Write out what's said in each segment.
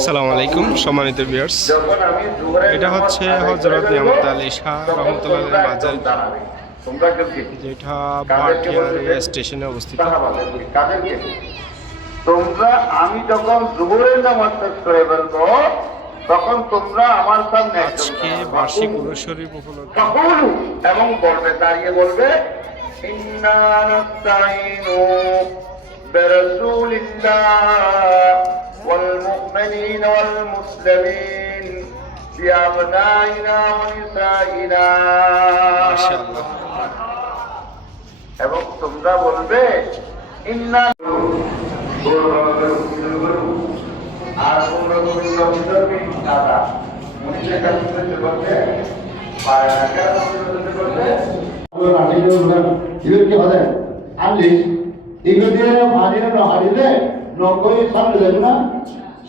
আসসালামু আলাইকুম সম্মানিত ভিউয়ার্স, এটা হচ্ছে হযরত নিয়ামত আলী শাহ রহমতুল্লাহ মাজার, যেটা ভাটিয়া রেল স্টেশনে অবস্থিত। তোমরা আমি যখন জোহরের নামাজ শেষ করে বলবো তখন তোমরা আমার সামনে আজকে বার্ষিক উরুস শরীফ উপলক্ষে এবং বলবে, দাঁড়িয়ে বলবে ইন্না নাস্তাইনু বিরাসূলিল্লাহ ওয়াল মুমিনিন ওয়াল মুসলিমিন বিআবনাইনা ওয়া নিসাইনা। মাশাআল্লাহ। এবং তোমরা বলবে ইন্না আর তোমরা বলবে দাদা মনীষের কাছে বলবে 이렇게 하래 알리 이거들의 말이는 하리데 너거의 삶을 내주나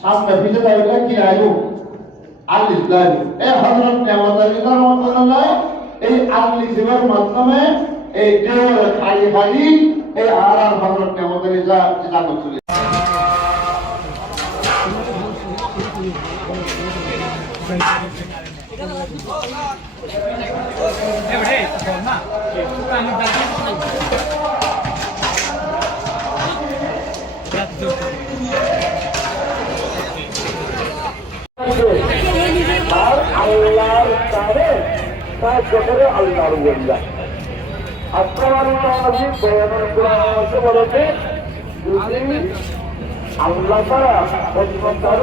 삶의 비자다 이거 기라요 알리스라요 에 হযরত নিয়ামত আলী রহমাতুল্লাহ এই আল্লি জীবের মাধ্যমে এই দেওয়ার খালি খালি এই আর হযরত নিয়ামত আলী যা করছিল। আর আল্লাহর কাছে তার জগতে আল্লাহর ওয়ালিয়া আসমানুল্লাহি বয়ানের কোরআনে বলেছে যদি আল্লাহ তাআলা পরিবর্তন